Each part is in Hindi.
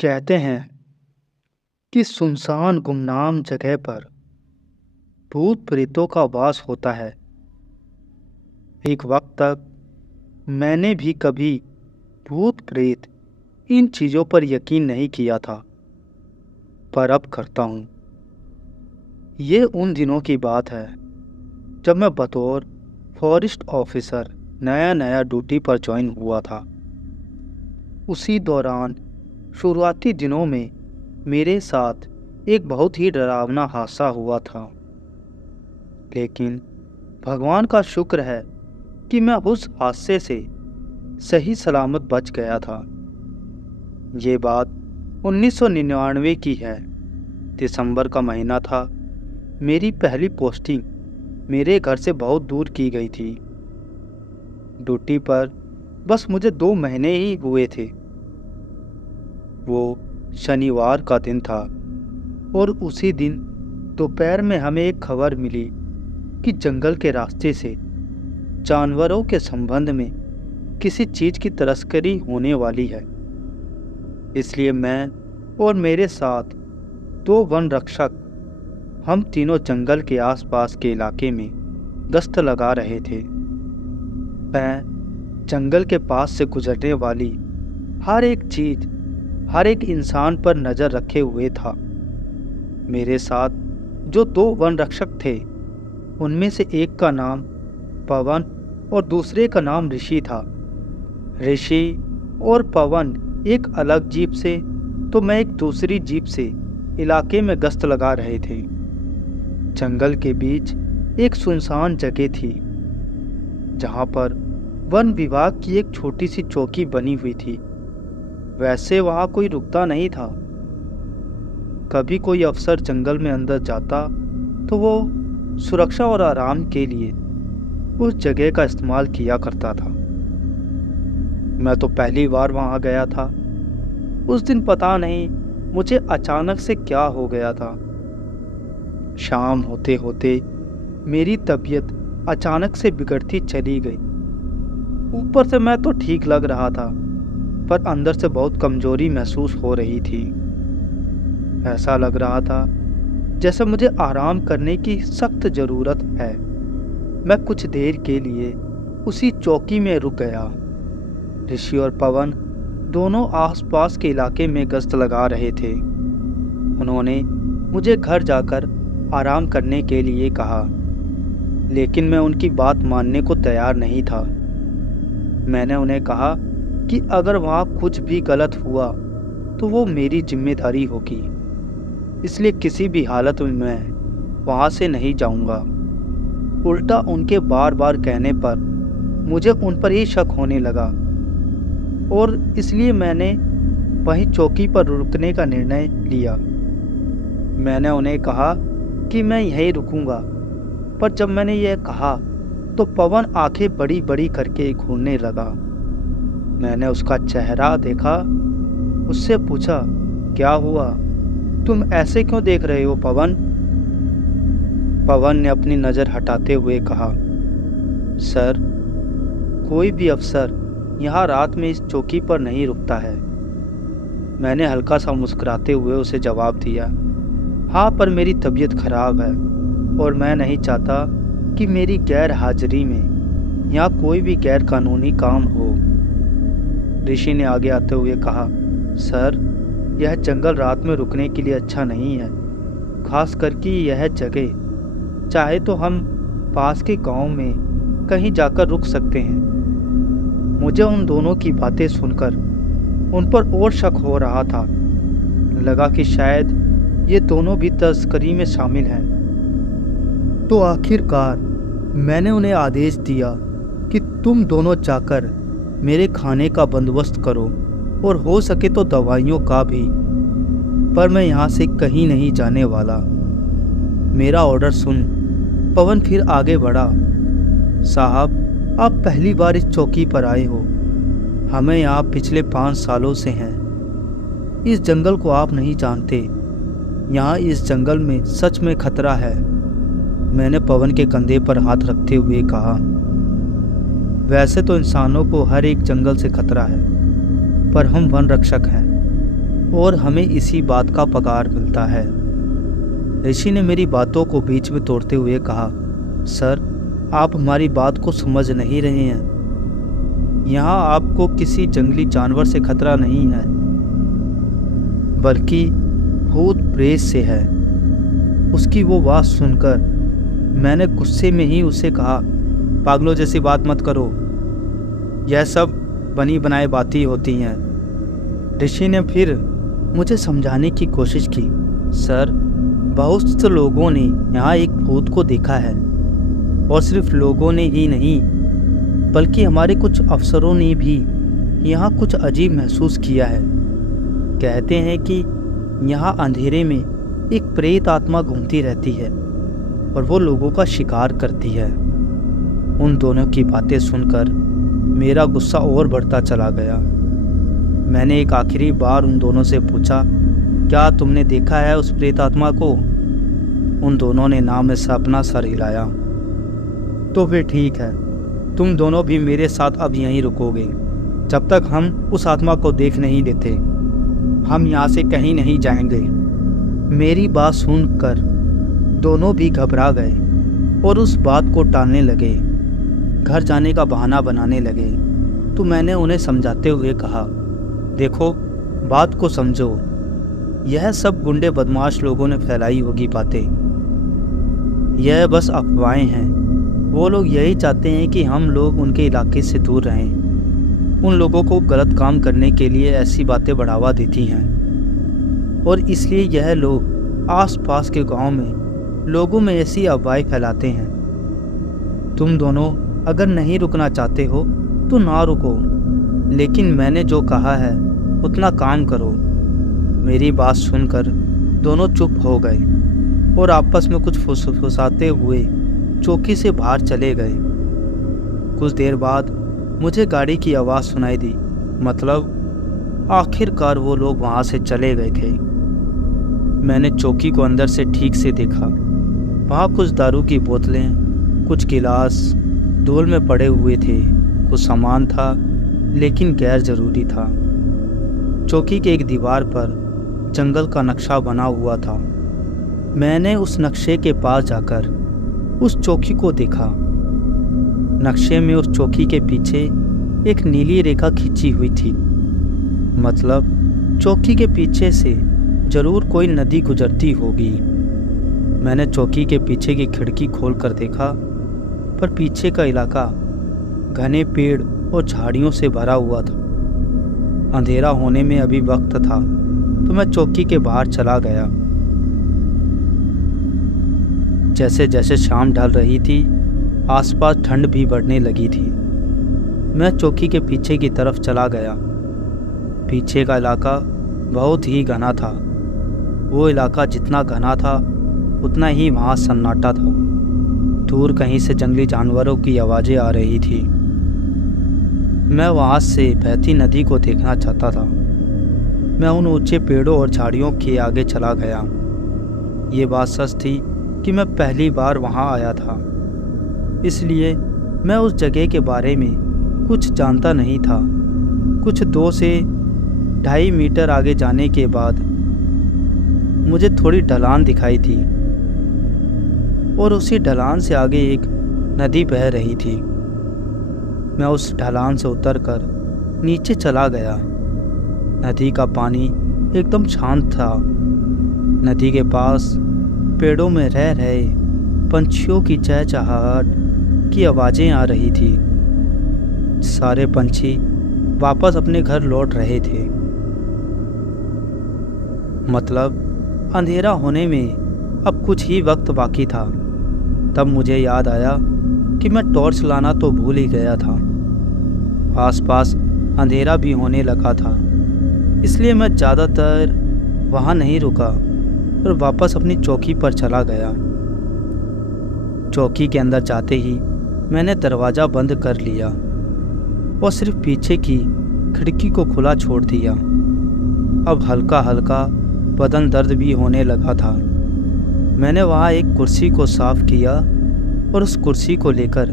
कहते हैं कि सुनसान गुमनाम जगह पर भूत प्रेतों का वास होता है। एक वक्त तक मैंने भी कभी भूत प्रेत इन चीज़ों पर यकीन नहीं किया था, पर अब करता हूँ। ये उन दिनों की बात है जब मैं बतौर फॉरेस्ट ऑफिसर नया नया ड्यूटी पर ज्वाइन हुआ था। उसी दौरान शुरुआती दिनों में मेरे साथ एक बहुत ही डरावना हादसा हुआ था, लेकिन भगवान का शुक्र है कि मैं उस हादसे से सही सलामत बच गया था। ये बात 1999 की है। दिसंबर का महीना था। मेरी पहली पोस्टिंग मेरे घर से बहुत दूर की गई थी। ड्यूटी पर बस मुझे 2 महीने ही हुए थे। वो शनिवार का दिन था और उसी दिन दोपहर में हमें एक खबर मिली कि जंगल के रास्ते से जानवरों के संबंध में किसी चीज़ की तस्करी होने वाली है। इसलिए मैं और मेरे साथ 2 वन रक्षक हम तीनों जंगल के आसपास के इलाके में गश्त लगा रहे थे। मैं जंगल के पास से गुजरने वाली हर एक चीज़, हर एक इंसान पर नज़र रखे हुए था। मेरे साथ जो 2 वन रक्षक थे, उनमें से एक का नाम पवन और दूसरे का नाम ऋषि था। ऋषि और पवन एक अलग जीप से, तो मैं एक दूसरी जीप से इलाके में गश्त लगा रहे थे। जंगल के बीच एक सुनसान जगह थी जहां पर वन विभाग की एक छोटी सी चौकी बनी हुई थी। वैसे वहां कोई रुकता नहीं था। कभी कोई अफसर जंगल में अंदर जाता तो वो सुरक्षा और आराम के लिए उस जगह का इस्तेमाल किया करता था। मैं तो पहली बार वहां गया था। उस दिन पता नहीं मुझे अचानक से क्या हो गया था। शाम होते होते मेरी तबीयत अचानक से बिगड़ती चली गई। ऊपर से मैं तो ठीक लग रहा था, पर अंदर से बहुत कमजोरी महसूस हो रही थी। ऐसा लग रहा था जैसे मुझे आराम करने की सख्त ज़रूरत है। मैं कुछ देर के लिए उसी चौकी में रुक गया। ऋषि और पवन दोनों आसपास के इलाके में गश्त लगा रहे थे। उन्होंने मुझे घर जाकर आराम करने के लिए कहा, लेकिन मैं उनकी बात मानने को तैयार नहीं था। मैंने उन्हें कहा कि अगर वहाँ कुछ भी गलत हुआ तो वो मेरी जिम्मेदारी होगी, इसलिए किसी भी हालत में मैं वहाँ से नहीं जाऊँगा। उल्टा उनके बार बार कहने पर मुझे उन पर ही शक होने लगा और इसलिए मैंने वहीं चौकी पर रुकने का निर्णय लिया। मैंने उन्हें कहा कि मैं यहीं रुकूंगा, पर जब मैंने यह कहा तो पवन आंखें बड़ी बड़ी करके घूरने लगा। मैंने उसका चेहरा देखा। उससे पूछा, क्या हुआ? तुम ऐसे क्यों देख रहे हो पवन? पवन ने अपनी नज़र हटाते हुए कहा, सर, कोई भी अफसर यहाँ रात में इस चौकी पर नहीं रुकता है। मैंने हल्का सा मुस्कुराते हुए उसे जवाब दिया, हाँ, पर मेरी तबीयत खराब है और मैं नहीं चाहता कि मेरी गैर हाजिरी में यहाँ कोई भी गैर कानूनी काम हो। ऋषि ने आगे आते हुए कहा, सर, यह जंगल रात में रुकने के लिए अच्छा नहीं है, खास करके यह जगह। चाहे तो हम पास के गांव में कहीं जाकर रुक सकते हैं। मुझे उन दोनों की बातें सुनकर उन पर और शक हो रहा था। लगा कि शायद ये दोनों भी तस्करी में शामिल हैं। तो आखिरकार मैंने उन्हें आदेश दिया कि तुम दोनों जाकर मेरे खाने का बंदोबस्त करो और हो सके तो दवाइयों का भी, पर मैं यहाँ से कहीं नहीं जाने वाला। मेरा ऑर्डर सुन पवन फिर आगे बढ़ा, साहब, आप पहली बार इस चौकी पर आए हो। हमें यहाँ पिछले 5 सालों से हैं। इस जंगल को आप नहीं जानते। यहाँ इस जंगल में सच में खतरा है। मैंने पवन के कंधे पर हाथ रखते हुए कहा, वैसे तो इंसानों को हर एक जंगल से खतरा है, पर हम वन रक्षक हैं। और हमें इसी बात का पगार मिलता है। ऋषि ने मेरी बातों को बीच में तोड़ते हुए कहा, सर, आप हमारी बात को समझ नहीं रहे हैं। यहाँ आपको किसी जंगली जानवर से खतरा नहीं है, बल्कि भूत प्रेत से है। उसकी वो बात सुनकर मैंने गुस्से में ही उसे कहा, पागलों जैसी बात मत करो, यह सब बनी बनाई बातें होती हैं। ऋषि ने फिर मुझे समझाने की कोशिश की, सर, बहुत से लोगों ने यहाँ एक भूत को देखा है, और सिर्फ लोगों ने ही नहीं, बल्कि हमारे कुछ अफसरों ने भी यहाँ कुछ अजीब महसूस किया है। कहते हैं कि यहाँ अंधेरे में एक प्रेत आत्मा घूमती रहती है और वो लोगों का शिकार करती है। उन दोनों की बातें सुनकर मेरा गुस्सा और बढ़ता चला गया। मैंने एक आखिरी बार उन दोनों से पूछा, क्या तुमने देखा है उस प्रेत आत्मा को? उन दोनों ने नाम से अपना सर हिलाया। तो फिर ठीक है, तुम दोनों भी मेरे साथ अब यहीं रुकोगे जब तक हम उस आत्मा को देख नहीं लेते। हम यहाँ से कहीं नहीं जाएंगे। मेरी बात सुनकर दोनों भी घबरा गए और उस बात को टालने लगे, घर जाने का बहाना बनाने लगे। तो मैंने उन्हें समझाते हुए कहा, देखो, बात को समझो, यह सब गुंडे बदमाश लोगों ने फैलाई होगी बातें। यह बस अफवाहें हैं। वो लोग यही चाहते हैं कि हम लोग उनके इलाके से दूर रहें। उन लोगों को गलत काम करने के लिए ऐसी बातें बढ़ावा देती हैं, और इसलिए यह लोग आसपास के गांव में लोगों में ऐसी अफवाहें फैलाते हैं। तुम दोनों अगर नहीं रुकना चाहते हो तो ना रुको, लेकिन मैंने जो कहा है उतना काम करो। मेरी बात सुनकर दोनों चुप हो गए और आपस में कुछ फुसफुसाते हुए चौकी से बाहर चले गए। कुछ देर बाद मुझे गाड़ी की आवाज़ सुनाई दी, मतलब आखिरकार वो लोग वहाँ से चले गए थे। मैंने चौकी को अंदर से ठीक से देखा। वहाँ कुछ दारू की बोतलें, कुछ गिलास धूल में पड़े हुए थे। कुछ सामान था, लेकिन गैर ज़रूरी था। चौकी के एक दीवार पर जंगल का नक्शा बना हुआ था। मैंने उस नक्शे के पास जाकर उस चौकी को देखा। नक्शे में उस चौकी के पीछे एक नीली रेखा खींची हुई थी, मतलब चौकी के पीछे से जरूर कोई नदी गुजरती होगी। मैंने चौकी के पीछे की खिड़की खोलकर देखा, पर पीछे का इलाका घने पेड़ और झाड़ियों से भरा हुआ था। अंधेरा होने में अभी वक्त था, तो मैं चौकी के बाहर चला गया। जैसे जैसे शाम ढल रही थी, आसपास ठंड भी बढ़ने लगी थी। मैं चौकी के पीछे की तरफ चला गया। पीछे का इलाका बहुत ही घना था। वो इलाका जितना घना था, उतना ही वहाँ सन्नाटा था। दूर कहीं से जंगली जानवरों की आवाज़ें आ रही थी। मैं वहाँ से बहती नदी को देखना चाहता था। मैं उन ऊंचे पेड़ों और झाड़ियों के आगे चला गया। ये बात सच थी कि मैं पहली बार वहाँ आया था, इसलिए मैं उस जगह के बारे में कुछ जानता नहीं था। कुछ 2 से 2.5 मीटर आगे जाने के बाद मुझे थोड़ी ढलान दिखाई थी, और उसी ढलान से आगे एक नदी बह रही थी। मैं उस ढलान से उतरकर नीचे चला गया। नदी का पानी एकदम शांत था। नदी के पास पेड़ों में रह रहे पंछियों की चहचहाहट की आवाज़ें आ रही थी। सारे पंछी वापस अपने घर लौट रहे थे। मतलब अंधेरा होने में अब कुछ ही वक्त बाकी था। तब मुझे याद आया कि मैं टॉर्च लाना तो भूल ही गया था। आसपास अंधेरा भी होने लगा था, इसलिए मैं ज़्यादातर वहाँ नहीं रुका और वापस अपनी चौकी पर चला गया। चौकी के अंदर जाते ही मैंने दरवाज़ा बंद कर लिया और सिर्फ पीछे की खिड़की को खुला छोड़ दिया। अब हल्का हल्का बदन दर्द भी होने लगा था। मैंने वहाँ एक कुर्सी को साफ किया और उस कुर्सी को लेकर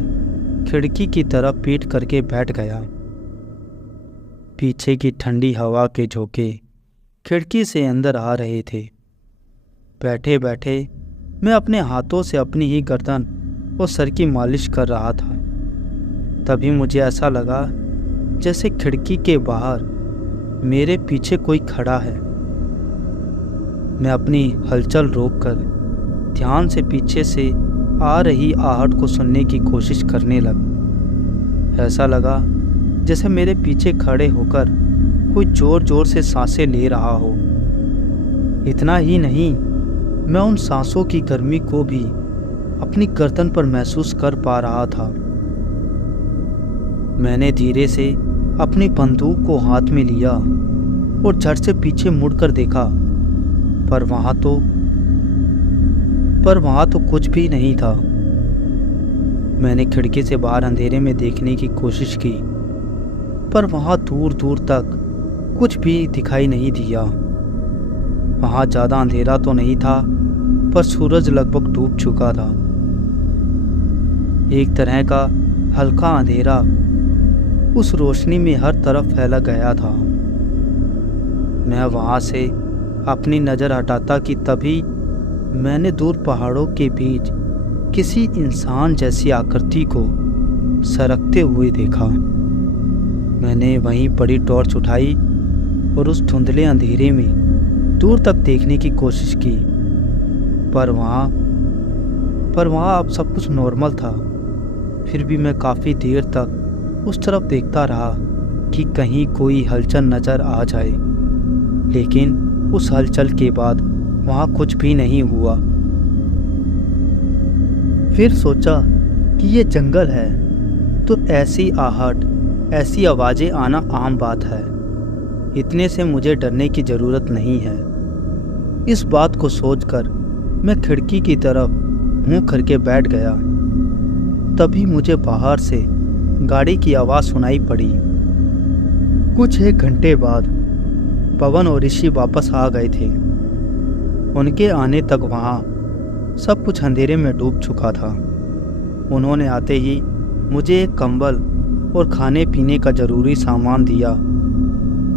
खिड़की की तरफ पीठ करके बैठ गया। पीछे की ठंडी हवा के झोंके खिड़की से अंदर आ रहे थे। बैठे बैठे मैं अपने हाथों से अपनी ही गर्दन और सर की मालिश कर रहा था। तभी मुझे ऐसा लगा जैसे खिड़की के बाहर मेरे पीछे कोई खड़ा है। मैं अपनी हलचल रोककर ध्यान से पीछे से आ रही आहट को सुनने की कोशिश करने लगा। ऐसा लगा जैसे मेरे पीछे खड़े होकर कोई जोर जोर से सांसें ले रहा हो। इतना ही नहीं, मैं उन सांसों की गर्मी को भी अपनी गर्दन पर महसूस कर पा रहा था। मैंने धीरे से अपनी बंदूक को हाथ में लिया और झट से पीछे मुड़कर देखा, पर वहां तो कुछ भी नहीं था। मैंने खिड़की से बाहर अंधेरे में देखने की कोशिश की, पर वहां दूर दूर तक कुछ भी दिखाई नहीं दिया। वहां ज्यादा अंधेरा तो नहीं था, पर सूरज लगभग डूब चुका था। एक तरह का हल्का अंधेरा उस रोशनी में हर तरफ फैला गया था। मैं वहां से अपनी नज़र हटाता कि तभी मैंने दूर पहाड़ों के बीच किसी इंसान जैसी आकृति को सरकते हुए देखा। मैंने वहीं बड़ी टॉर्च उठाई और उस धुंधले अंधेरे में दूर तक देखने की कोशिश की, पर वहाँ अब सब कुछ नॉर्मल था। फिर भी मैं काफ़ी देर तक उस तरफ देखता रहा कि कहीं कोई हलचल नज़र आ जाए, लेकिन उस हलचल के बाद वहाँ कुछ भी नहीं हुआ। फिर सोचा कि ये जंगल है तो ऐसी आहट, ऐसी आवाज़ें आना आम बात है, इतने से मुझे डरने की ज़रूरत नहीं है। इस बात को सोचकर मैं खिड़की की तरफ मुंह करके बैठ गया। तभी मुझे बाहर से गाड़ी की आवाज़ सुनाई पड़ी। कुछ एक घंटे बाद पवन और ऋषि वापस आ गए थे। उनके आने तक वहाँ सब कुछ अंधेरे में डूब चुका था। उन्होंने आते ही मुझे एक कंबल और खाने पीने का ज़रूरी सामान दिया।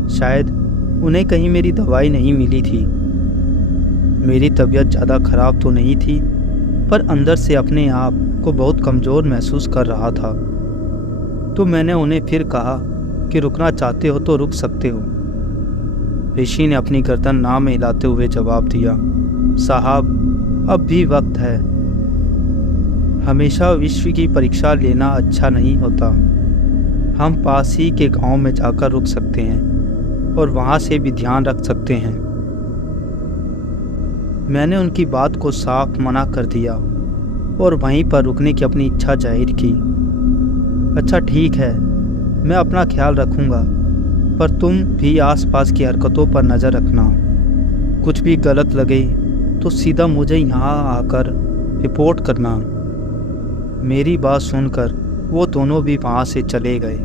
शायद उन्हें कहीं मेरी दवाई नहीं मिली थी। मेरी तबीयत ज़्यादा ख़राब तो नहीं थी, पर अंदर से अपने आप को बहुत कमज़ोर महसूस कर रहा था। तो मैंने उन्हें फिर कहा कि रुकना चाहते हो तो रुक सकते हो। ऋषि ने अपनी गर्दन ना में हिलाते हुए जवाब दिया, साहब अब भी वक्त है। हमेशा विश्व की परीक्षा लेना अच्छा नहीं होता। हम पास ही के गांव में जाकर रुक सकते हैं और वहां से भी ध्यान रख सकते हैं। मैंने उनकी बात को साफ मना कर दिया और वहीं पर रुकने की अपनी इच्छा जाहिर की। अच्छा ठीक है, मैं अपना ख्याल रखूंगा, पर तुम भी आसपास की हरकतों पर नज़र रखना। कुछ भी गलत लगे तो सीधा मुझे यहाँ आकर रिपोर्ट करना। मेरी बात सुनकर वो दोनों भी वहाँ से चले गए।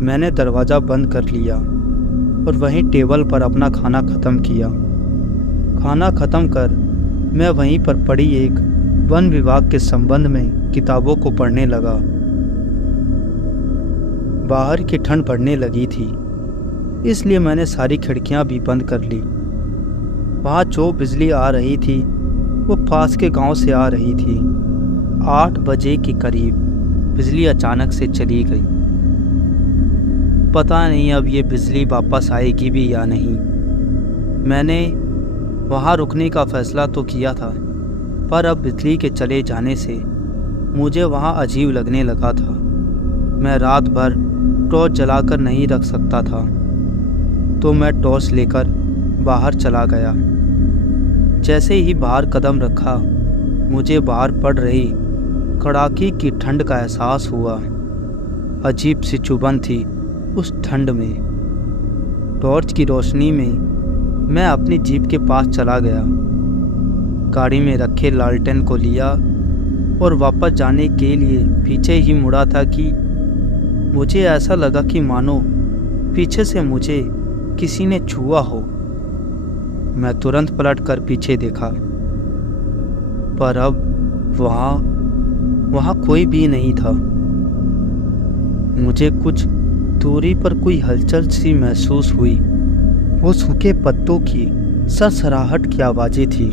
मैंने दरवाज़ा बंद कर लिया और वहीं टेबल पर अपना खाना ख़त्म किया। खाना ख़त्म कर मैं वहीं पर पड़ी एक वन विभाग के संबंध में किताबों को पढ़ने लगा। बाहर की ठंड पड़ने लगी थी, इसलिए मैंने सारी खिड़कियां भी बंद कर ली। वहाँ जो बिजली आ रही थी वो पास के गांव से आ रही थी। 8 बजे के करीब बिजली अचानक से चली गई। पता नहीं अब ये बिजली वापस आएगी भी या नहीं। मैंने वहाँ रुकने का फ़ैसला तो किया था, पर अब बिजली के चले जाने से मुझे वहाँ अजीब लगने लगा था। मैं रात भर टॉर्च जलाकर नहीं रख सकता था, तो मैं टॉर्च लेकर बाहर चला गया। जैसे ही बाहर कदम रखा, मुझे बाहर पड़ रही कड़ाके की ठंड का एहसास हुआ। अजीब सी चुभन थी उस ठंड में। टॉर्च की रोशनी में मैं अपनी जीप के पास चला गया, गाड़ी में रखे लालटेन को लिया और वापस जाने के लिए पीछे ही मुड़ा था कि मुझे ऐसा लगा कि मानो पीछे से मुझे किसी ने छुआ हो। मैं तुरंत पलट कर पीछे देखा, पर अब वहाँ कोई भी नहीं था। मुझे कुछ दूरी पर कोई हलचल सी महसूस हुई, वो सूखे पत्तों की सरसराहट की आवाज़ें थी।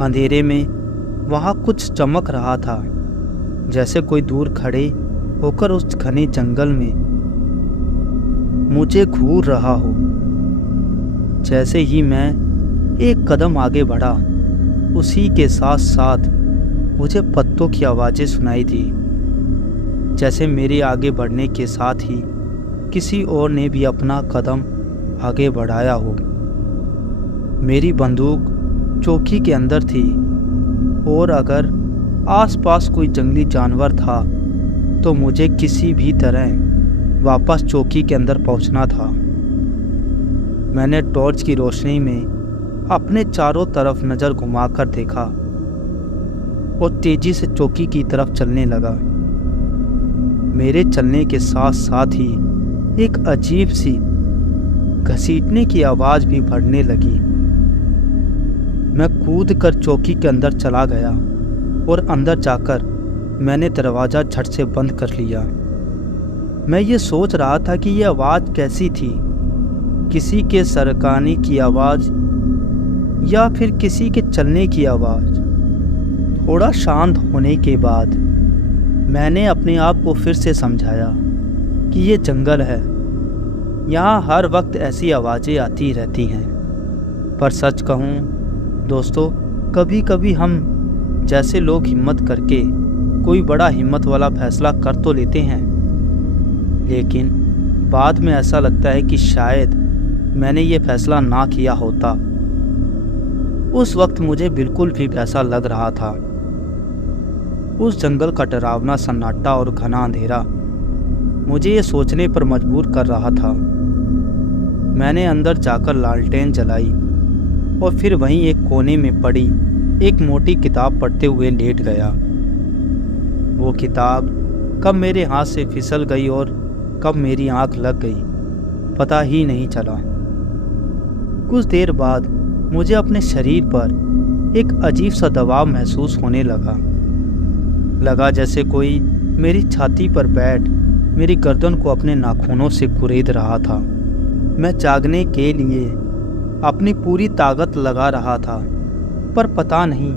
अंधेरे में वहाँ कुछ चमक रहा था, जैसे कोई दूर खड़े होकर उस घने जंगल में मुझे घूर रहा हो। जैसे ही मैं एक कदम आगे बढ़ा, उसी के साथ साथ मुझे पत्तों की आवाज़ें सुनाई दी, जैसे मेरे आगे बढ़ने के साथ ही किसी और ने भी अपना कदम आगे बढ़ाया हो। मेरी बंदूक चौकी के अंदर थी, और अगर आसपास कोई जंगली जानवर था तो मुझे किसी भी तरह वापस चौकी के अंदर पहुंचना था। मैंने टॉर्च की रोशनी में अपने चारों तरफ नज़र घुमाकर देखा और तेजी से चौकी की तरफ चलने लगा। मेरे चलने के साथ साथ ही एक अजीब सी घसीटने की आवाज़ भी बढ़ने लगी। मैं कूद कर चौकी के अंदर चला गया और अंदर जाकर मैंने दरवाज़ा झट से बंद कर लिया। मैं ये सोच रहा था कि यह आवाज़ कैसी थी, किसी के सरकाने की आवाज़ या फिर किसी के चलने की आवाज़। थोड़ा शांत होने के बाद मैंने अपने आप को फिर से समझाया कि ये जंगल है, यहाँ हर वक्त ऐसी आवाज़ें आती रहती हैं। पर सच कहूँ दोस्तों, कभी कभी हम जैसे लोग हिम्मत करके कोई बड़ा हिम्मत वाला फैसला कर तो लेते हैं, लेकिन बाद में ऐसा लगता है कि शायद मैंने ये फैसला ना किया होता। उस वक्त मुझे बिल्कुल भी वैसा लग रहा था। उस जंगल का डरावना सन्नाटा और घना अंधेरा मुझे ये सोचने पर मजबूर कर रहा था। मैंने अंदर जाकर लालटेन जलाई और फिर वहीं एक कोने में पड़ी एक मोटी किताब पढ़ते हुए लेट गया। वो किताब कब मेरे हाथ से फिसल गई और कब मेरी आंख लग गई, पता ही नहीं चला। कुछ देर बाद मुझे अपने शरीर पर एक अजीब सा दबाव महसूस होने लगा जैसे कोई मेरी छाती पर बैठ मेरी गर्दन को अपने नाखूनों से कुरेद रहा था। मैं जागने के लिए अपनी पूरी ताकत लगा रहा था, पर पता नहीं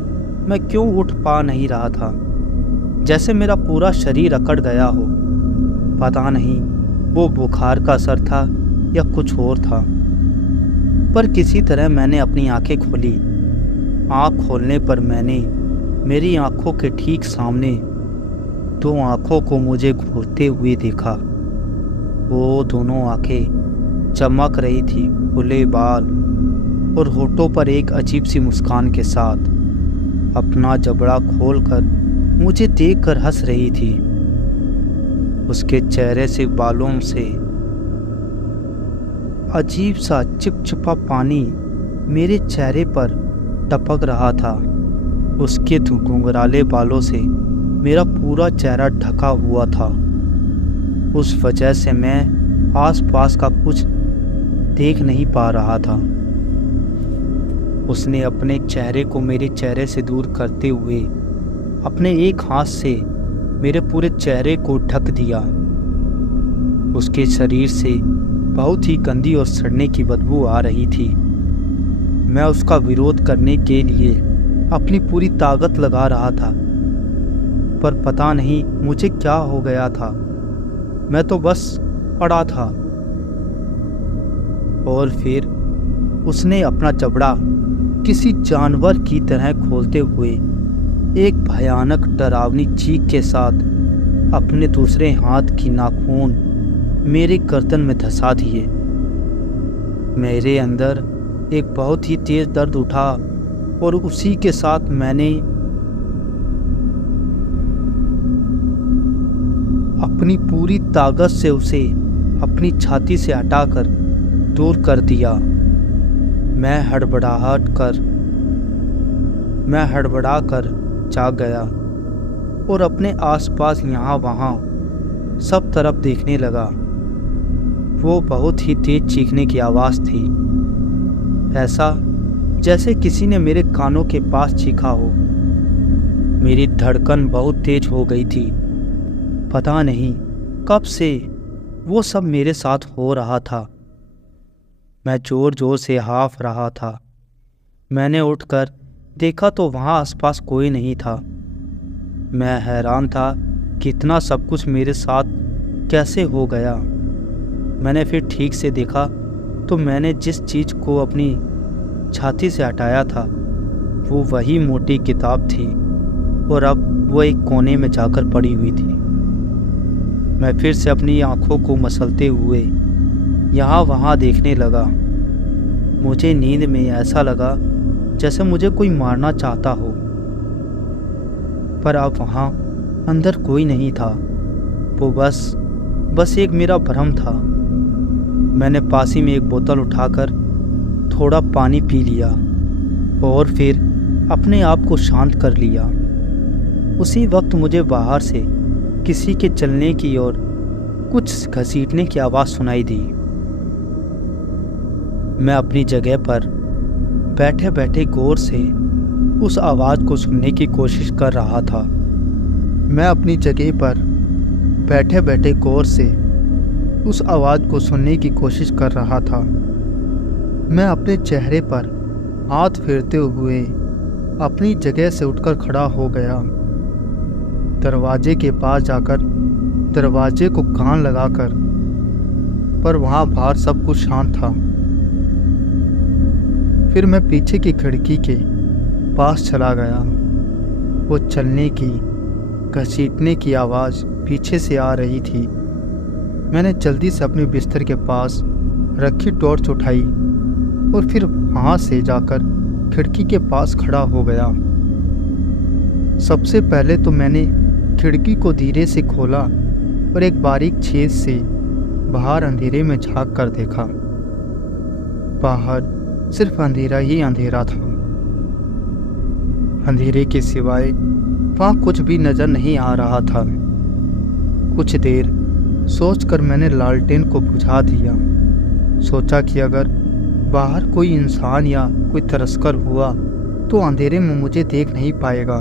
मैं क्यों उठ पा नहीं रहा था, जैसे मेरा पूरा शरीर अकड़ गया हो। पता नहीं वो बुखार का असर था या कुछ और था, पर किसी तरह मैंने अपनी आंखें खोली। आंख खोलने पर मैंने मेरी आंखों के ठीक सामने दो आंखों को मुझे घूरते हुए देखा। वो दोनों आंखें चमक रही थी, खुले बाल और होठों पर एक अजीब सी मुस्कान के साथ अपना जबड़ा खोलकर मुझे देखकर हंस रही थी। उसके चेहरे से बालों से अजीब सा चिपचिपा पानी मेरे चेहरे पर टपक रहा था। उसके घुंघराले बालों से मेरा पूरा चेहरा ढका हुआ था। उस वजह से मैं आसपास का कुछ देख नहीं पा रहा था। उसने अपने चेहरे को मेरे चेहरे से दूर करते हुए अपने एक हाथ से मेरे पूरे चेहरे को ढक दिया। उसके शरीर से बहुत ही गंदी और सड़ने की बदबू आ रही थी। मैं उसका विरोध करने के लिए अपनी पूरी ताकत लगा रहा था, पर पता नहीं मुझे क्या हो गया था। मैं तो बस पड़ा था। और फिर उसने अपना जबड़ा किसी जानवर की तरह खोलते हुए एक भयानक डरावनी चीख के साथ अपने दूसरे हाथ की नाखून मेरे गर्दन में धंसा दिए। मेरे अंदर एक बहुत ही तेज दर्द उठा और उसी के साथ मैंने अपनी पूरी ताकत से उसे अपनी छाती से हटाकर दूर कर दिया। मैं हड़बड़ा कर जाग गया और अपने आसपास यहाँ वहाँ सब तरफ देखने लगा। वो बहुत ही तेज चीखने की आवाज़ थी, ऐसा जैसे किसी ने मेरे कानों के पास चीखा हो। मेरी धड़कन बहुत तेज हो गई थी। पता नहीं कब से वो सब मेरे साथ हो रहा था। मैं ज़ोर ज़ोर से हाँफ रहा था। मैंने उठकर देखा तो वहाँ आसपास कोई नहीं था। मैं हैरान था कि इतना सब कुछ मेरे साथ कैसे हो गया। मैंने फिर ठीक से देखा तो मैंने जिस चीज़ को अपनी छाती से हटाया था वो वही मोटी किताब थी और अब वो एक कोने में जाकर पड़ी हुई थी। मैं फिर से अपनी आंखों को मसलते हुए यहाँ वहाँ देखने लगा। मुझे नींद में ऐसा लगा जैसे मुझे कोई मारना चाहता हो, पर अब वहाँ अंदर कोई नहीं था। वो बस एक मेरा भ्रम था। मैंने पास ही में एक बोतल उठाकर थोड़ा पानी पी लिया और फिर अपने आप को शांत कर लिया। उसी वक्त मुझे बाहर से किसी के चलने की और कुछ घसीटने की आवाज़ सुनाई दी। मैं अपनी जगह पर बैठे बैठे गौर से उस आवाज़ को सुनने की कोशिश कर रहा था। मैं अपनी जगह पर बैठे बैठे गौर से उस आवाज़ को सुनने की कोशिश कर रहा था। मैं अपने चेहरे पर हाथ फेरते हुए अपनी जगह से उठकर खड़ा हो गया। दरवाजे के पास जाकर दरवाजे को कान लगाकर, पर वहाँ बाहर सब कुछ शांत था। फिर मैं पीछे की खिड़की के पास चला गया। वो चलने की, घसीटने की आवाज़ पीछे से आ रही थी। मैंने जल्दी से अपने बिस्तर के पास रखी टॉर्च उठाई और फिर वहाँ से जाकर खिड़की के पास खड़ा हो गया। सबसे पहले तो मैंने खिड़की को धीरे से खोला और एक बारीक छेद से बाहर अंधेरे में झांक कर देखा। बाहर सिर्फ अंधेरा ही अंधेरा था। अंधेरे के सिवाय वहाँ कुछ भी नजर नहीं आ रहा था। कुछ देर सोचकर मैंने लालटेन को बुझा दिया। सोचा कि अगर बाहर कोई इंसान या कोई तस्कर हुआ तो अंधेरे में मुझे देख नहीं पाएगा।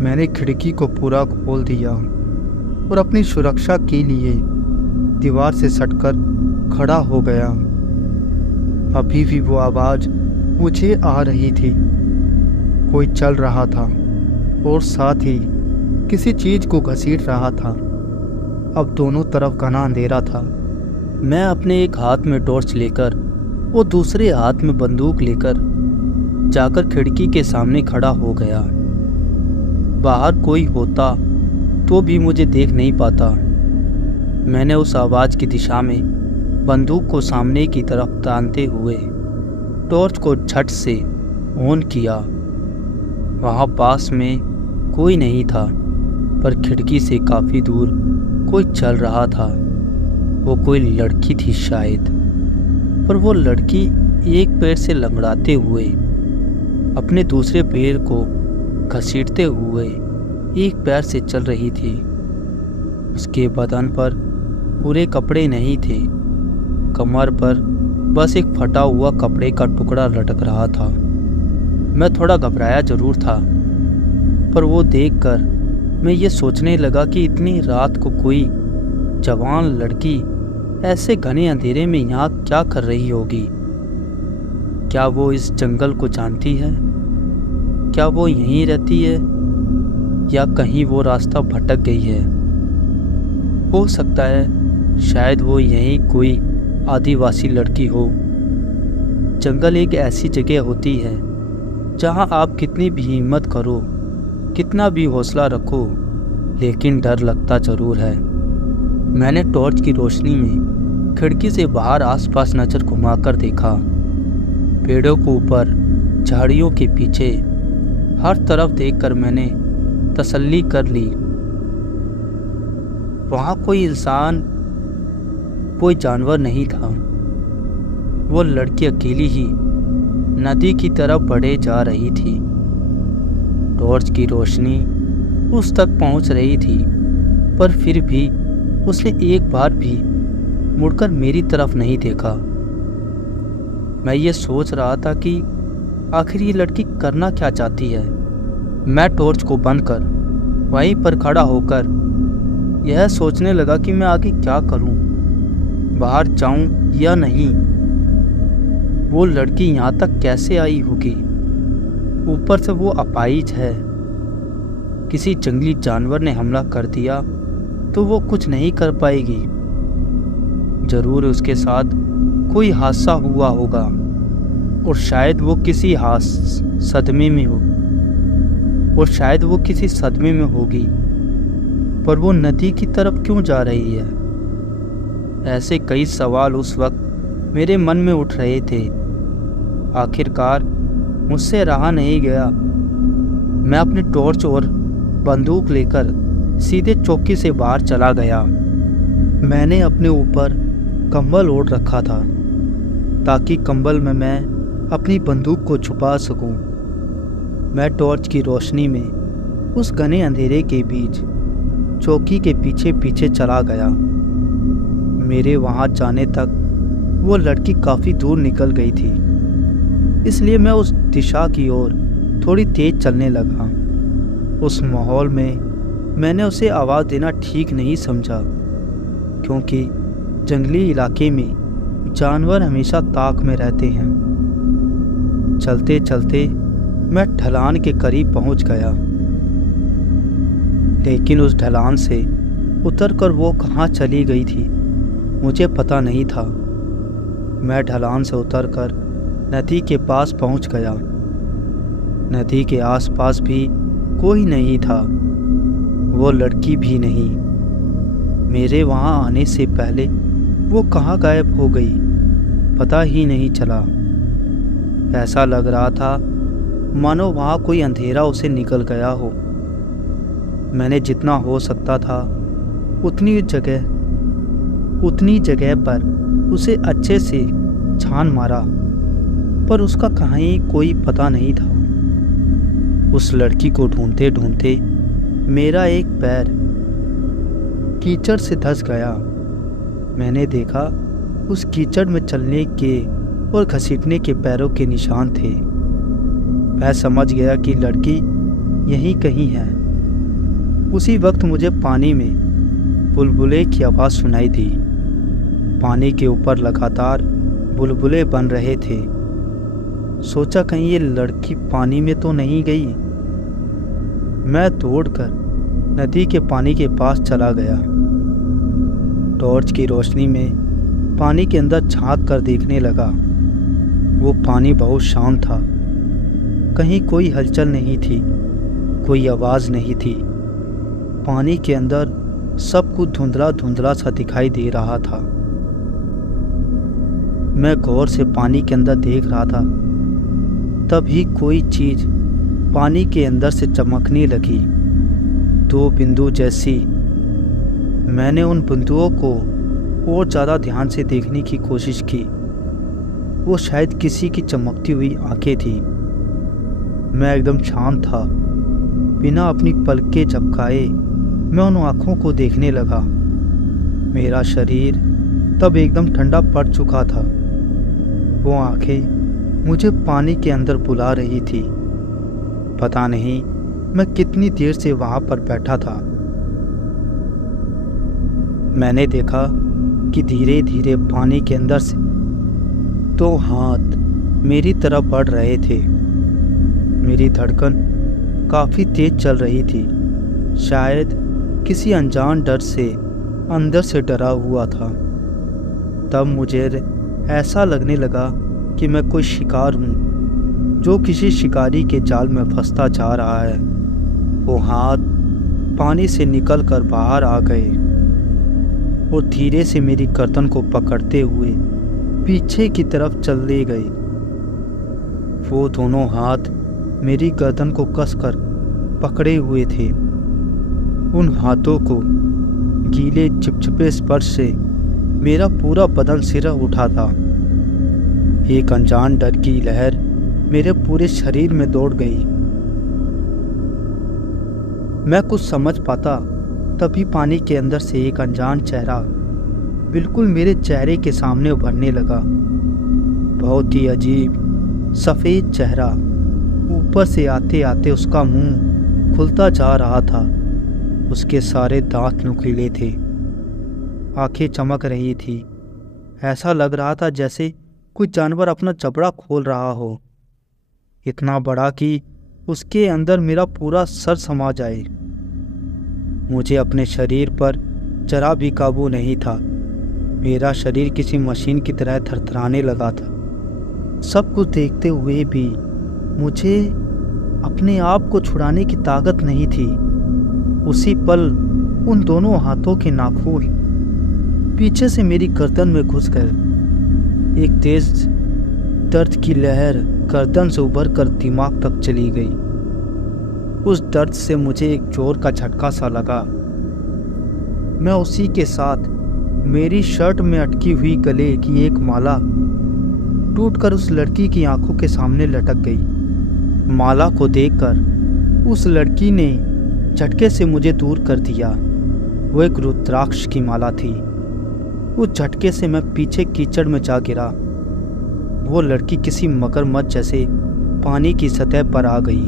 मैंने खिड़की को पूरा खोल दिया और अपनी सुरक्षा के लिए दीवार से सटकर खड़ा हो गया। अभी भी वो आवाज़ मुझे आ रही थी। कोई चल रहा था और साथ ही किसी चीज़ को घसीट रहा था। अब दोनों तरफ घना अंधेरा था। मैं अपने एक हाथ में टॉर्च लेकर और दूसरे हाथ में बंदूक लेकर जाकर खिड़की के सामने खड़ा हो गया। बाहर कोई होता तो भी मुझे देख नहीं पाता। मैंने उस आवाज़ की दिशा में बंदूक को सामने की तरफ तानते हुए टॉर्च को झट से ऑन किया। वहाँ पास में कोई नहीं था, पर खिड़की से काफ़ी दूर कोई चल रहा था। वो कोई लड़की थी शायद, पर वो लड़की एक पैर से लंगड़ाते हुए अपने दूसरे पैर को घसीटते हुए एक पैर से चल रही थी। उसके बदन पर पूरे कपड़े नहीं थे। कमर पर बस एक फटा हुआ कपड़े का टुकड़ा लटक रहा था। मैं थोड़ा घबराया जरूर था, पर वो देखकर मैं ये सोचने लगा कि इतनी रात को कोई जवान लड़की ऐसे घने अंधेरे में यहाँ क्या कर रही होगी। क्या वो इस जंगल को जानती है? क्या वो यहीं रहती है या कहीं वो रास्ता भटक गई है? हो सकता है शायद वो यहीं कोई आदिवासी लड़की हो। जंगल एक ऐसी जगह होती है जहां आप कितनी भी हिम्मत करो, कितना भी हौसला रखो, लेकिन डर लगता जरूर है। मैंने टॉर्च की रोशनी में खिड़की से बाहर आसपास नजर घुमाकर देखा। पेड़ों के ऊपर, झाड़ियों के पीछे, हर तरफ देखकर मैंने तसल्ली कर ली। वहाँ कोई इंसान, कोई जानवर नहीं था। वो लड़की अकेली ही नदी की तरफ बढ़े जा रही थी। टॉर्च की रोशनी उस तक पहुंच रही थी, पर फिर भी उसने एक बार भी मुड़कर मेरी तरफ नहीं देखा। मैं ये सोच रहा था कि आखिर ये लड़की करना क्या चाहती है। मैं टॉर्च को बंद कर वहीं पर खड़ा होकर यह सोचने लगा कि मैं आगे क्या करूं, बाहर जाऊं या नहीं। वो लड़की यहाँ तक कैसे आई होगी? ऊपर से वो अपाहिज है। किसी जंगली जानवर ने हमला कर दिया तो वो कुछ नहीं कर पाएगी। जरूर उसके साथ कोई हादसा हुआ होगा और शायद वो किसी सदमे में होगी। पर वो नदी की तरफ क्यों जा रही है? ऐसे कई सवाल उस वक्त मेरे मन में उठ रहे थे। आखिरकार मुझसे रहा नहीं गया। मैं अपनी टॉर्च और बंदूक लेकर सीधे चौकी से बाहर चला गया। मैंने अपने ऊपर कंबल ओढ़ रखा था ताकि कंबल में मैं अपनी बंदूक को छुपा सकूं। मैं टॉर्च की रोशनी में उस घने अंधेरे के बीच चौकी के पीछे पीछे चला गया। मेरे वहां जाने तक वो लड़की काफ़ी दूर निकल गई थी, इसलिए मैं उस दिशा की ओर थोड़ी तेज चलने लगा। उस माहौल में मैंने उसे आवाज़ देना ठीक नहीं समझा, क्योंकि जंगली इलाके में जानवर हमेशा ताक में रहते हैं। चलते चलते मैं ढलान के करीब पहुंच गया, लेकिन उस ढलान से उतरकर वो कहाँ चली गई थी मुझे पता नहीं था। मैं ढलान से उतरकर नदी के पास पहुंच गया। नदी के आसपास भी कोई नहीं था, वो लड़की भी नहीं। मेरे वहां आने से पहले वो कहाँ गायब हो गई पता ही नहीं चला। ऐसा लग रहा था मानो वहां कोई अंधेरा उसे निकल गया हो। मैंने जितना हो सकता था उतनी जगह पर उसे अच्छे से छान मारा, पर उसका कहीं कोई पता नहीं था। उस लड़की को ढूंढते ढूंढते मेरा एक पैर कीचड़ से धंस गया। मैंने देखा उस कीचड़ में चलने के और घसीटने के पैरों के निशान थे। मैं समझ गया कि लड़की यहीं कहीं है। उसी वक्त मुझे पानी में बुलबुले की आवाज़ सुनाई दी। पानी के ऊपर लगातार बुलबुले बन रहे थे। सोचा कहीं ये लड़की पानी में तो नहीं गई। मैं दौड़कर नदी के पानी के पास चला गया। टॉर्च की रोशनी में पानी के अंदर झांक कर देखने लगा। वो पानी बहुत शांत था, कहीं कोई हलचल नहीं थी, कोई आवाज़ नहीं थी। पानी के अंदर सब कुछ धुंधला धुंधला सा दिखाई दे रहा था। मैं गौर से पानी के अंदर देख रहा था, तभी कोई चीज़ पानी के अंदर से चमकने लगी, 2 बिंदु जैसी। मैंने उन बिंदुओं को और ज़्यादा ध्यान से देखने की कोशिश की। वो शायद किसी की चमकती हुई आंखें थी। मैं एकदम शांत था। बिना अपनी पलकें झपकाए मैं उन आँखों को देखने लगा। मेरा शरीर तब एकदम ठंडा पड़ चुका था। वो आंखें मुझे पानी के अंदर बुला रही थी। पता नहीं मैं कितनी देर से वहां पर बैठा था। मैंने देखा कि धीरे धीरे पानी के अंदर से 2 हाथ मेरी तरफ बढ़ रहे थे। मेरी धड़कन काफ़ी तेज चल रही थी, शायद किसी अनजान डर से अंदर से डरा हुआ था। तब मुझे ऐसा लगने लगा कि मैं कोई शिकार हूँ जो किसी शिकारी के जाल में फंसता जा रहा है। वो हाथ पानी से निकलकर बाहर आ गए और धीरे से मेरी गर्दन को पकड़ते हुए पीछे की तरफ चले गए। वो दोनों हाथ मेरी गर्दन को कसकर पकड़े हुए थे। उन हाथों को गीले चिपचिपे स्पर्श से मेरा पूरा बदन सिरा उठा था। एक अनजान डर की लहर मेरे पूरे शरीर में दौड़ गई। मैं कुछ समझ पाता तभी पानी के अंदर से एक अनजान चेहरा बिल्कुल मेरे चेहरे के सामने उभरने लगा। बहुत ही अजीब सफ़ेद चेहरा। ऊपर से आते आते उसका मुंह खुलता जा रहा था। उसके सारे दांत नुकीले थे, आंखें चमक रही थी। ऐसा लग रहा था जैसे कोई जानवर अपना जबड़ा खोल रहा हो, इतना बड़ा कि उसके अंदर मेरा पूरा सर समा जाए। मुझे अपने शरीर पर जरा भी काबू नहीं था। मेरा शरीर किसी मशीन की तरह थरथराने लगा था। सब कुछ देखते हुए भी मुझे अपने आप को छुड़ाने की ताकत नहीं थी। उसी पल उन दोनों हाथों के नाखून पीछे से मेरी गर्दन में घुस गए। एक तेज दर्द की लहर गर्दन से उभर कर दिमाग तक चली गई। उस दर्द से मुझे एक जोर का झटका सा लगा। मैं उसी के साथ मेरी शर्ट में अटकी हुई गले की एक माला टूटकर उस लड़की की आंखों के सामने लटक गई। माला को देखकर उस लड़की ने झटके से मुझे दूर कर दिया। वो एक रुद्राक्ष की माला थी। उस झटके से मैं पीछे कीचड़ में जा गिरा। वो लड़की किसी मगरमच्छ जैसे पानी की सतह पर आ गई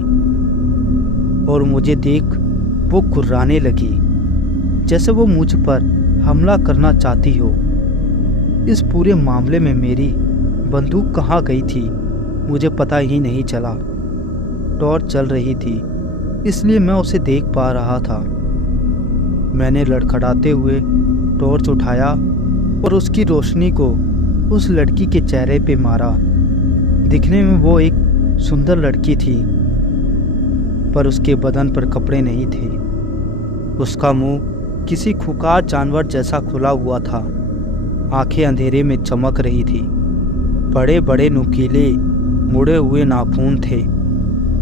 और मुझे देख वो गुर्राने लगी, जैसे वो मुझ पर हमला करना चाहती हो। इस पूरे मामले में मेरी बंदूक कहाँ गई थी मुझे पता ही नहीं चला। टॉर्च चल रही थी, इसलिए मैं उसे देख पा रहा था। मैंने लड़खड़ाते हुए टॉर्च उठाया और उसकी रोशनी को उस लड़की के चेहरे पे मारा। दिखने में वो एक सुंदर लड़की थी, पर उसके बदन पर कपड़े नहीं थे। उसका मुंह किसी खुंखार जानवर जैसा खुला हुआ था। आंखें अंधेरे में चमक रही थी। बड़े बड़े नुकीले मुड़े हुए नाखून थे।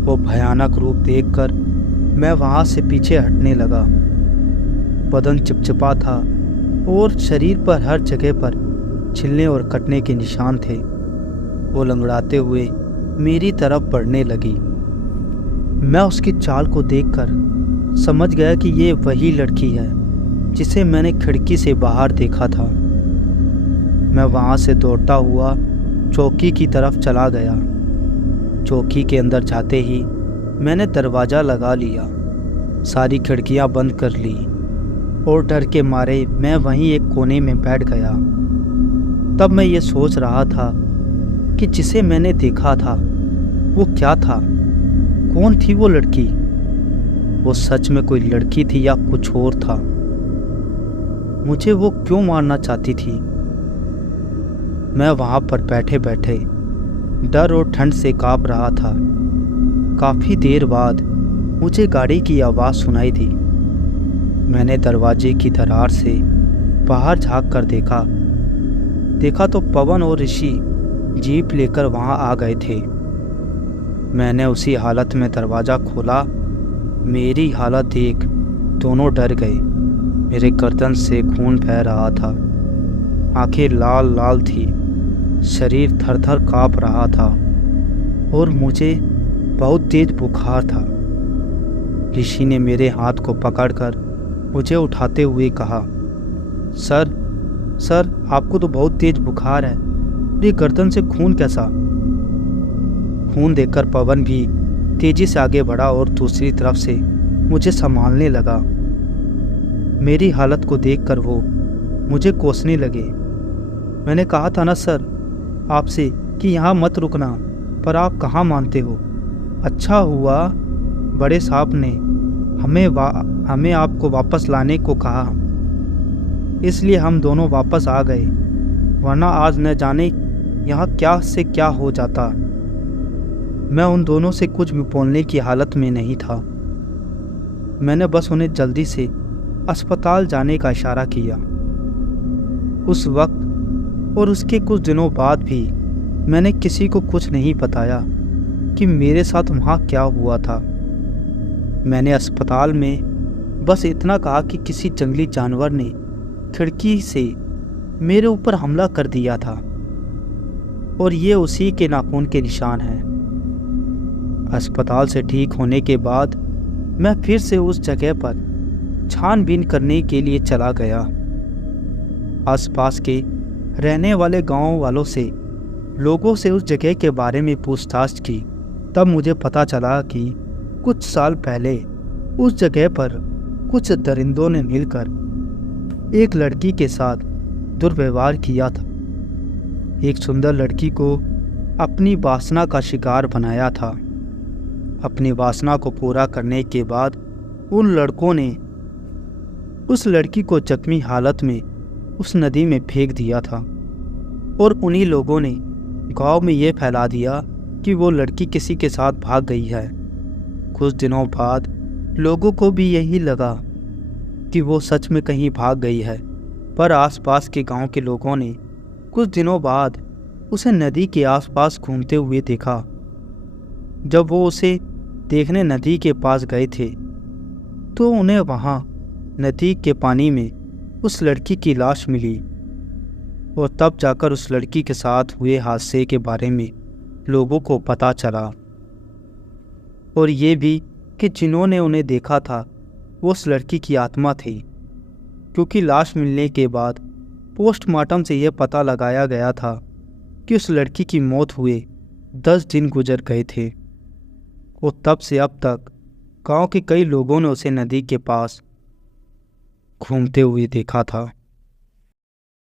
वो भयानक रूप देखकर मैं वहां से पीछे हटने लगा। बदन चिपचिपा था और शरीर पर हर जगह पर छिलने और कटने के निशान थे। वो लंगड़ाते हुए मेरी तरफ बढ़ने लगी। मैं उसकी चाल को देखकर समझ गया कि ये वही लड़की है जिसे मैंने खिड़की से बाहर देखा था। मैं वहां से दौड़ता हुआ चौकी की तरफ चला गया। चौकी के अंदर जाते ही मैंने दरवाज़ा लगा लिया, सारी खिड़कियां बंद कर ली और डर के मारे मैं वहीं एक कोने में बैठ गया। तब मैं ये सोच रहा था कि जिसे मैंने देखा था वो क्या था, कौन थी वो लड़की। वो सच में कोई लड़की थी या कुछ और था। मुझे वो क्यों मारना चाहती थी। मैं वहां पर बैठे बैठे डर और ठंड से कांप रहा था। काफ़ी देर बाद मुझे गाड़ी की आवाज़ सुनाई दी। मैंने दरवाजे की दरार से बाहर झांक कर देखा तो पवन और ऋषि जीप लेकर वहां आ गए थे। मैंने उसी हालत में दरवाज़ा खोला। मेरी हालत देख दोनों डर गए। मेरे गर्दन से खून बह रहा था, आंखें लाल लाल थी, शरीर थर थर काँप रहा था और मुझे बहुत तेज बुखार था। ऋषि ने मेरे हाथ को पकड़कर मुझे उठाते हुए कहा, सर आपको तो बहुत तेज बुखार है। ये गर्दन से खून कैसा? खून देखकर पवन भी तेजी से आगे बढ़ा और दूसरी तरफ से मुझे संभालने लगा। मेरी हालत को देखकर वो मुझे कोसने लगे। मैंने कहा था ना सर आपसे कि यहाँ मत रुकना, पर आप कहाँ मानते हो। अच्छा हुआ बड़े साहब ने हमें आपको वापस लाने को कहा, इसलिए हम दोनों वापस आ गए, वरना आज न जाने यहाँ क्या से क्या हो जाता। मैं उन दोनों से कुछ भी बोलने की हालत में नहीं था। मैंने बस उन्हें जल्दी से अस्पताल जाने का इशारा किया। उस वक्त और उसके कुछ दिनों बाद भी मैंने किसी को कुछ नहीं बताया कि मेरे साथ वहाँ क्या हुआ था। मैंने अस्पताल में बस इतना कहा कि किसी जंगली जानवर ने खिड़की से मेरे ऊपर हमला कर दिया था और ये उसी के नाखून के निशान हैं। अस्पताल से ठीक होने के बाद मैं फिर से उस जगह पर छानबीन करने के लिए चला गया। आसपास के रहने वाले गांव वालों से लोगों से उस जगह के बारे में पूछताछ की। तब मुझे पता चला कि कुछ साल पहले उस जगह पर कुछ दरिंदों ने मिलकर एक लड़की के साथ दुर्व्यवहार किया था। एक सुंदर लड़की को अपनी वासना का शिकार बनाया था। अपनी वासना को पूरा करने के बाद उन लड़कों ने उस लड़की को जख्मी हालत में उस नदी में फेंक दिया था और उन्हीं लोगों ने गांव में ये फैला दिया कि वो लड़की किसी के साथ भाग गई है। कुछ दिनों बाद लोगों को भी यही लगा कि वो सच में कहीं भाग गई है, पर आसपास के गांव के लोगों ने कुछ दिनों बाद उसे नदी के आसपास घूमते हुए देखा। जब वो उसे देखने नदी के पास गए थे तो उन्हें वहाँ नदी के पानी में उस लड़की की लाश मिली और तब जाकर उस लड़की के साथ हुए हादसे के बारे में लोगों को पता चला, और ये भी कि जिन्होंने उन्हें देखा था वो उस लड़की की आत्मा थी, क्योंकि लाश मिलने के बाद पोस्टमार्टम से यह पता लगाया गया था कि उस लड़की की मौत हुए 10 दिन गुजर गए थे और तब से अब तक गांव के कई लोगों ने उसे नदी के पास घूमते हुए देखा था।